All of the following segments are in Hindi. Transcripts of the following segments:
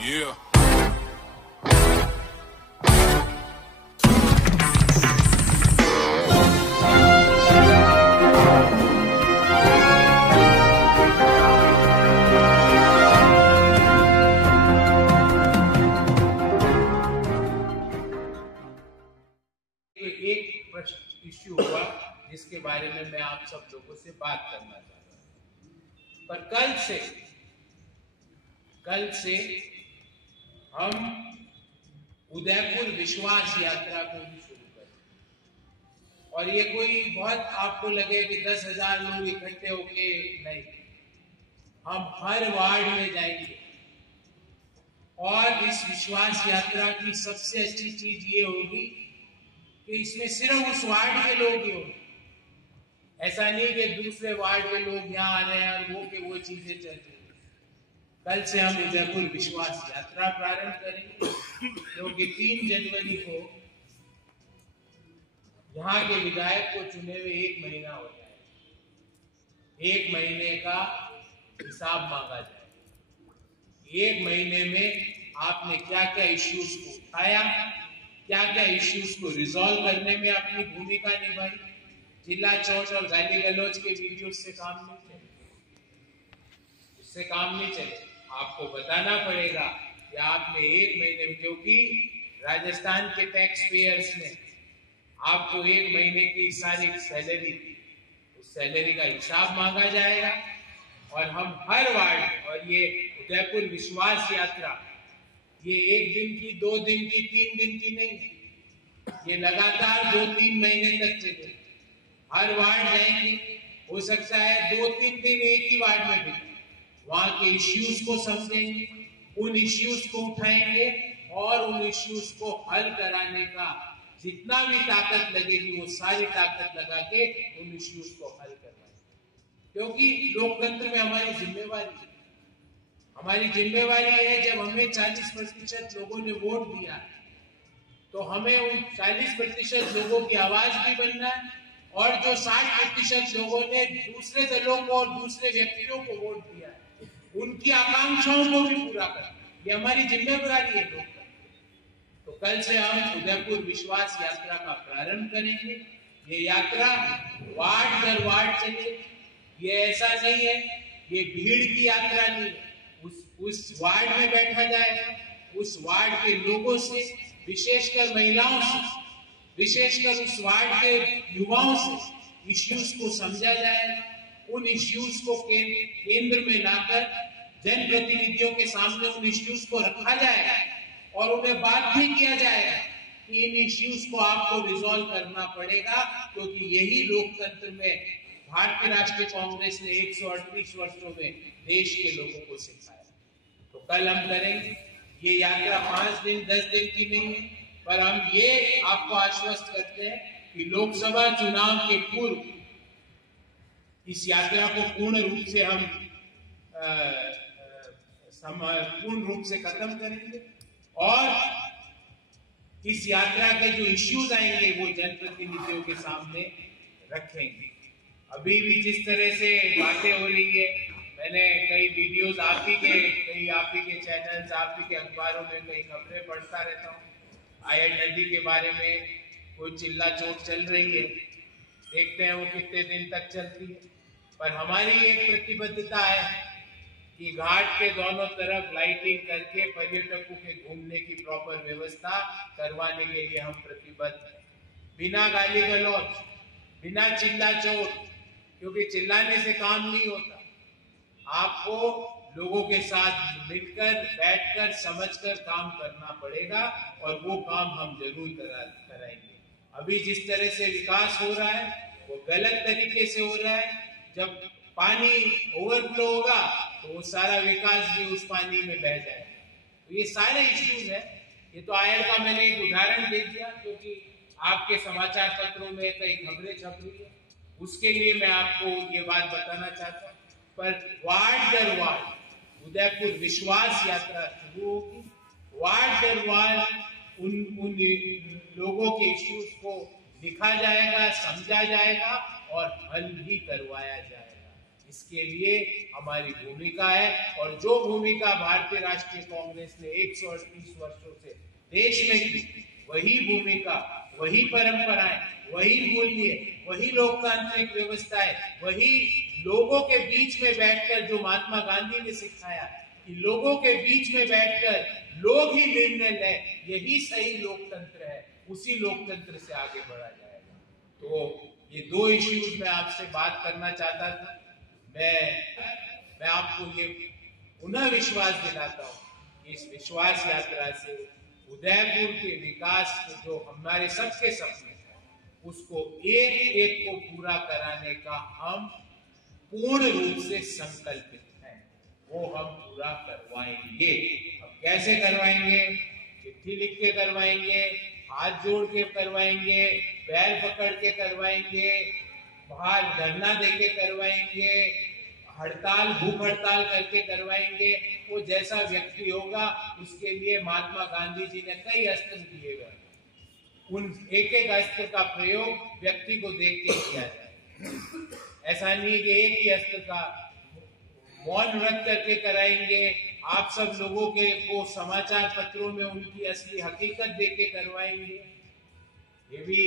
Yeah. एक प्रश्न इश्यू हुआ जिसके बारे में मैं आप सब लोगों से बात करना चाहता हूं। पर कल से हम उदयपुर विश्वास यात्रा को भी शुरू करें। और ये कोई बहुत आपको लगे कि 10,000 लोग इकट्ठे होके नहीं, हम हर वार्ड में जाएंगे। और इस विश्वास यात्रा की सबसे अच्छी चीज ये होगी कि इसमें सिर्फ उस वार्ड के लोग ही होंगे। ऐसा नहीं कि दूसरे वार्ड के लोग यहाँ आ रहे हैं और वो चीजें चल रही हैं। कल से हम उदयपुर विश्वास यात्रा प्रारंभ करेंगे, क्योंकि 3 जनवरी को यहाँ के विधायक को चुने हुए 1 महीना हो जाएगा। 1 महीने का हिसाब मांगा जाएगा। 1 महीने में आपने क्या क्या इश्यूज को उठाया, क्या क्या इश्यूज को रिजॉल्व करने में अपनी भूमिका निभाई। जिला चोट और गाली गलौज के वीडियो से काम नहीं चले, इससे काम नहीं चले। आपको बताना पड़ेगा कि आपने 1 महीने में, क्योंकि राजस्थान के टैक्स पेयर्स ने आपको 1 महीने की सारी सैलरी, उस सैलरी का हिसाब मांगा जाएगा। और हम हर वार्ड, और ये उदयपुर विश्वास यात्रा ये 1 दिन की, 2 दिन की, 3 दिन की नहीं, ये लगातार 2-3 महीने तक चले। हर वार्ड जाएंगे, हो सकता है 2-3 दिन एक ही वार्ड में भी वहां के इश्यूज को समझेंगे, उन इश्यूज को उठाएंगे और उन इश्यूज को हल कराने का जितना भी ताकत लगेगी वो सारी ताकत लगा के उन इश्यूज को हल करवाएंगे। क्योंकि लोकतंत्र में हमारी जिम्मेवारी है, जब हमें 40% लोगों ने वोट दिया तो हमें उन 40% लोगों की आवाज भी बनना है, और जो 60% लोगों ने दूसरे दलों को और दूसरे व्यक्तियों को वोट दिया है उनकी आकांक्षाओं को भी पूरा करना। ये हमारी जिम्मेदारी है लोकतंत्र। तो कल से हम उदयपुर विश्वास यात्रा का प्रारंभ करेंगे। ये यात्रा वार्ड दर वार्ड चलेगी। ये ऐसा नहीं है, ये भीड़ की यात्रा नहीं है। उस वार्ड में बैठा जाएगा, उस वार्ड के लोगों से, विशेषकर महिलाओं से, विशेषकर उस वार्ड के युवाओं से इश्यूज को समझा जाएगा। उन इश्यूज को केंद्र में लाकर जनप्रतिनिधियों के सामने उन इश्यूज को रखा जाएगा और उन्हें बाध्य किया जाएगा कि इन इश्यूज को आपको रिजॉल्व करना पड़ेगा, क्योंकि यही लोकतंत्र में भारतीय राष्ट्रीय कांग्रेस ने 138 वर्षों में देश के लोगों को सिखाया। तो कल हम करेंगे। ये यात्रा 5 दिन 10 दिन की नहीं है, पर हम ये आपको आश्वस्त करते हैं कि लोकसभा चुनाव के पूर्व इस यात्रा को पूर्ण रूप से खत्म करेंगे और इस यात्रा के जो इश्यूज आएंगे वो जनप्रतिनिधियों के सामने रखेंगे। अभी भी जिस तरह से बातें हो रही है, मैंने कई वीडियोस आप ही के चैनल्स, आप ही के अखबारों में कई खबरें पढ़ता रहता हूँ। आयड नदी के बारे में कोई चिल्ला चोट चल रही है, देखते हैं वो कितने दिन तक चलती है। पर हमारी एक प्रतिबद्धता है कि घाट के दोनों तरफ लाइटिंग करके पर्यटकों के घूमने की प्रॉपर व्यवस्था करवाने के लिए हम प्रतिबद्ध हैं, बिना गाली गलौज, बिना चिल्ला चोट, क्योंकि चिल्लाने से काम नहीं होता। आपको लोगों के साथ मिलकर, बैठकर, समझकर काम करना पड़ेगा और वो काम हम जरूर कराएंगे। अभी जिस तरह से विकास हो रहा है वो गलत तरीके से हो रहा है। जब पानी ओवरफ्लो होगा तो वो सारा विकास भी उस पानी में बह जाएगा। तो ये सारे इश्यूज है। ये तो आयर का मैंने एक उदाहरण दे दिया, क्योंकि आपके समाचार पत्रों में कई खबरें छप रही है, उसके लिए मैं आपको ये बात बताना चाहता हूँ। पर वार्ड दर वार्ड उदयपुर विश्वास यात्रा शुरू होगी। वार्ड दर वार्ड उन लोगों के इश्यूज को लिखा जाएगा, समझा जाएगा और हल भी करवाया जाएगा। इसके लिए हमारी भूमिका है। और जो भूमिका भारतीय राष्ट्रीय कांग्रेस ने 138 वर्षों से देश में की, वही भूमिका, वही परंपराएं, वही मूल्य, वही लोकतांत्रिक व्यवस्थाएं, वही लोगों के बीच में बैठकर जो महात्मा गांधी ने सिखाया कि लोगों के बीच में बैठकर लोग ही निर्णय लें, यही सही लोकतंत्र है। उसी लोकतंत्र से आगे बढ़ा जाएगा। तो ये दो इश्यूज में आपसे बात करना चाहता था। मैं आपको ये पुनः विश्वास दिलाता हूँ कि इस विश्वास यात्रा से उदयपुर के विकास के जो हमारे सबके सपने हैं, उसको एक एक को पूरा कराने का हम पूर्ण रूप से संकल्पित हैं। वो हम पूरा करवाएंगे। अब कैसे करवाएंगे? चिट्ठी लिख के करवाएंगे, हाथ जोड़ के करवाएंगे, पैर पकड़ के करवाएंगे, बाहर धरना देके करवाएंगे, हड़ताल, भूख हड़ताल करके करवाएंगे। वो जैसा व्यक्ति होगा उसके लिए महात्मा गांधी जी ने कई अस्त्र दिए गए, उन एक एक अस्त्र का प्रयोग व्यक्ति को देख के किया जाए। ऐसा नहीं कि एक ही अस्त्र का मौन व्रत करके कराएंगे, आप सब लोगों को समाचार पत्रों में उनकी असली हकीकत देख के करवाएंगे। ये भी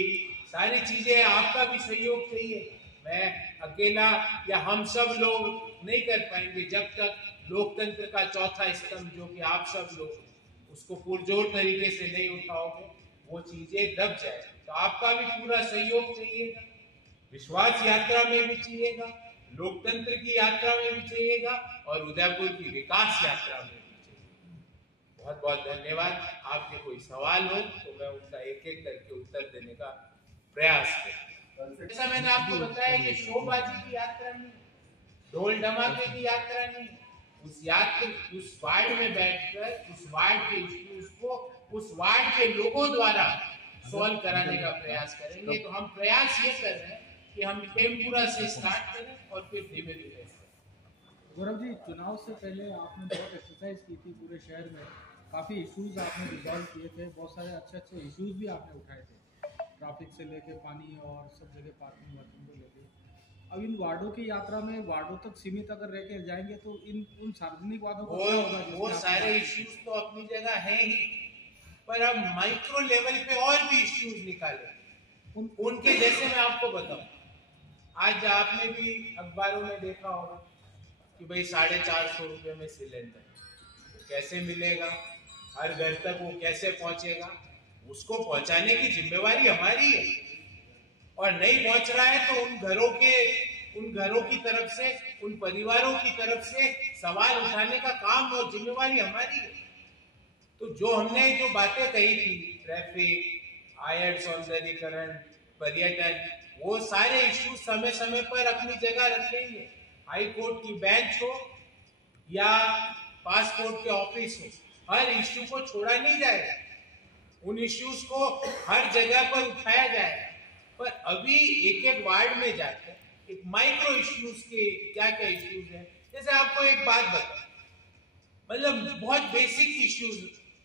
सारी चीजें आपका भी सहयोग चाहिए। मैं अकेला या हम सब लोग नहीं कर पाएंगे जब तक लोकतंत्र का चौथा स्तंभ जो कि आप सब लोग उसको पुरजोर तरीके से नहीं उठाओगे, वो चीजें दब जाए। तो आपका भी पूरा सहयोग चाहिएगा, विश्वास यात्रा में भी चाहिएगा, लोकतंत्र की यात्रा में भी चाहिएगा और उदयपुर की विकास यात्रा में भी चाहिए। बहुत बहुत धन्यवाद। आपके कोई सवाल हो तो मैं उनका एक एक करके उत्तर देने का प्रयास करूँ। जैसा मैंने आपको बताया कि शोबाजी की यात्रा नहीं, ढोल धमाके की यात्रा नहीं, उस वार्ड में बैठकर उस वार्ड के इश्यूज को उस वार्ड के लोगों द्वारा सॉल्व कराने का प्रयास करेंगे। तो हम प्रयास ये कर रहे हैं कि हम टेमपुरा से स्टार्ट करें और फिर धीमे धीमे। गौरव जी, चुनाव से पहले आपने बहुत एक्सरसाइज की थी पूरे शहर में, काफ़ी इश्यूज आपने रिजॉल्व किए थे, बहुत सारे अच्छे अच्छे इश्यूज भी आपने उठाए थे, ट्रैफिक से लेके पानी और सब जगह पार्किंग वार्किंग को लेके। अब इन वार्डों की यात्रा में वार्डों तक सीमित अगर रह के जाएंगे तो उन सार्वजनिक वार्डों को क्या होगा? वो सारे इश्यूज तो अपनी जगह है ही, पर अब माइक्रो लेवल पे और भी इश्यूज निकाले उनके। जैसे मैं आपको बताऊं, आज आपने भी अखबारों में देखा होगा कि भाई 450 रुपये में सिलेंडर, तो कैसे मिलेगा, हर घर तक वो कैसे पहुंचेगा, उसको पहुंचाने की जिम्मेवारी हमारी है। और नहीं पहुंच रहा है तो उन घरों की तरफ से, उन परिवारों की तरफ से सवाल उठाने का काम और जिम्मेवारी हमारी है। तो जो हमने जो बातें कही थी, ट्रैफिक, आयत सौंदर्यीकरण, पर्यटन, वो सारे इश्यू समय समय पर अपनी जगह रखेंगे। हाई कोर्ट की बेंच हो या पासपोर्ट के ऑफिस हो, हर इश्यू को छोड़ा नहीं जाएगा, उन इश्यूज को हर जगह पर उठाया जाएगा। पर अभी एक एक वार्ड में जाकर एक माइक्रो इश्यूज के क्या क्या इश्यूज है, जैसे आपको एक बात बता, मतलब बहुत बेसिक इश्यूज,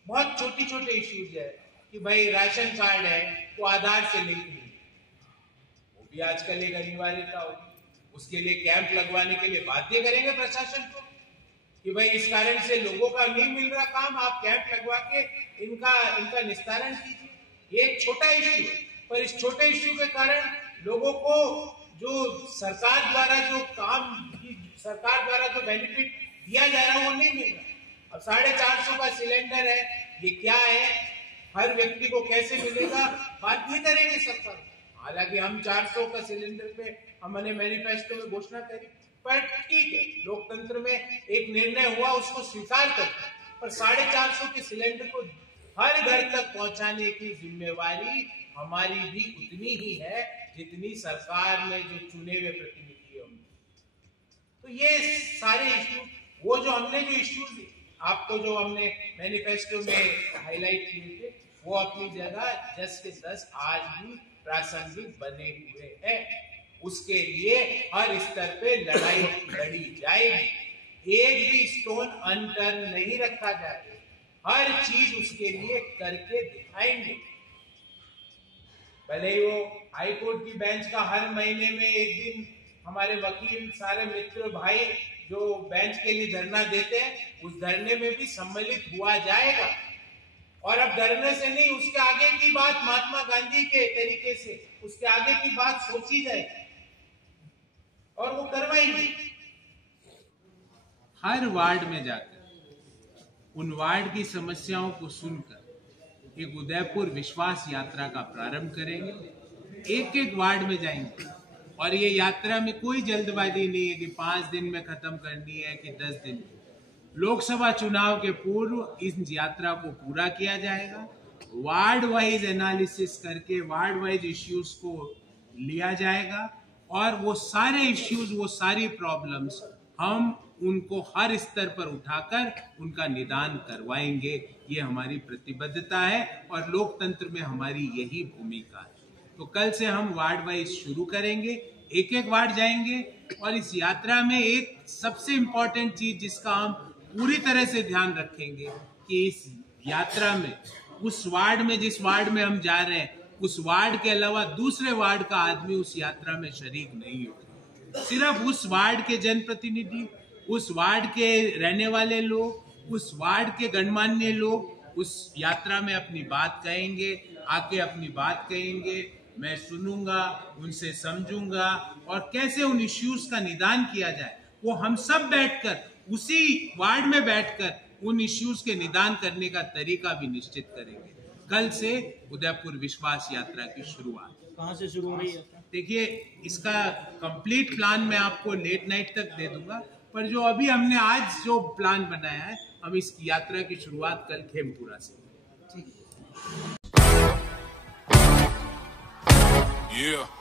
बहुत छोटी छोटे इश्यूज है कि भाई राशन कार्ड है तो आधार से लिंक नहीं, वो भी आजकल एक अनिवार्यता होगी। उसके लिए कैंप लगवाने के लिए बाध्य करेंगे प्रशासन को कि भाई इस कारण से लोगों का नहीं मिल रहा काम, आप कैंप लगवा के इनका निस्तारण कीजिए। ये एक छोटा इश्यू है, पर इस छोटे इश्यू के कारण लोगों को जो सरकार द्वारा जो बेनिफिट दिया जा रहा है वो नहीं मिल रहा। अब 450 का सिलेंडर है, ये क्या है, हर व्यक्ति को कैसे मिलेगा, बात नहीं करेंगे सरकार। हालांकि हम 400 का सिलेंडर पे हमने मैनिफेस्टो में घोषणा करी, पर ठीक है, लोकतंत्र में एक निर्णय हुआ, उसको स्वीकार करते हैं, पर 450 के सिलेंडर को हर घर तक पहुंचाने की जिम्मेवारी हमारी भी उतनी ही है जितनी सरकार में जो चुने हुए प्रतिनिधि होंगे। तो ये सारे इश्यू, वो जो हमने जो इश्यूज आपको जो हमने मैनिफेस्टो में हाईलाइट किए थे, वो अपनी जगह 10 के 10 आज भी प्रासंगिक बने हुए हैं। उसके लिए हर स्तर पे लड़ाई लड़ी जाएगी, एक भी स्टोन अनटर्न नहीं रखा जाएगा, हर चीज उसके लिए करके दिखाएंगे। भले ही वो हाई कोर्ट की बेंच का हर महीने में एक दिन हमारे वकील सारे मित्र भाई जो बेंच के लिए धरना देते हैं, उस धरने में भी सम्मिलित हुआ जाएगा। और अब धरने से नहीं, उसके आगे की बात महात्मा गांधी के तरीके से उसके आगे की बात सोची जाएगी और वो करवाएंगे। हर वार्ड में जाकर उन वार्ड की समस्याओं को सुनकर एक उदयपुर विश्वास यात्रा का प्रारंभ करेंगे। एक एक वार्ड में जाएंगे और ये यात्रा में कोई जल्दबाजी नहीं है कि 5 दिन में खत्म करनी है कि 10 दिन में। लोकसभा चुनाव के पूर्व इस यात्रा को पूरा किया जाएगा। वार्ड वाइज एनालिसिस करके वार्ड वाइज इश्यूज को लिया जाएगा और वो सारे इश्यूज, वो सारी प्रॉब्लम्स हम उनको हर स्तर पर उठाकर उनका निदान करवाएंगे। ये हमारी प्रतिबद्धता है और लोकतंत्र में हमारी यही भूमिका है। तो कल से हम वार्ड वाइज शुरू करेंगे, एक एक वार्ड जाएंगे और इस यात्रा में एक सबसे इंपॉर्टेंट चीज जिसका हम पूरी तरह से ध्यान रखेंगे कि इस यात्रा में उस वार्ड में, जिस वार्ड में हम जा रहे हैं, उस वार्ड के अलावा दूसरे वार्ड का आदमी उस यात्रा में शरीक नहीं होगा। सिर्फ उस वार्ड के जनप्रतिनिधि, उस वार्ड के रहने वाले लोग, उस वार्ड के गणमान्य लोग उस यात्रा में अपनी बात कहेंगे, आके अपनी बात कहेंगे। मैं सुनूंगा, उनसे समझूंगा और कैसे उन इश्यूज का निदान किया जाए वो हम सब बैठकर, उसी वार्ड में बैठकर उन इश्यूज के निदान करने का तरीका भी निश्चित करेंगे। कल से उदयपुर विश्वास यात्रा की शुरुआत कहाँ से शुरू हो रही है? देखिए, इसका कंप्लीट प्लान मैं आपको लेट नाइट तक दे दूंगा, पर जो अभी हमने आज जो प्लान बनाया है, हम इस यात्रा की शुरुआत कल खेमपुरा से। Yeah.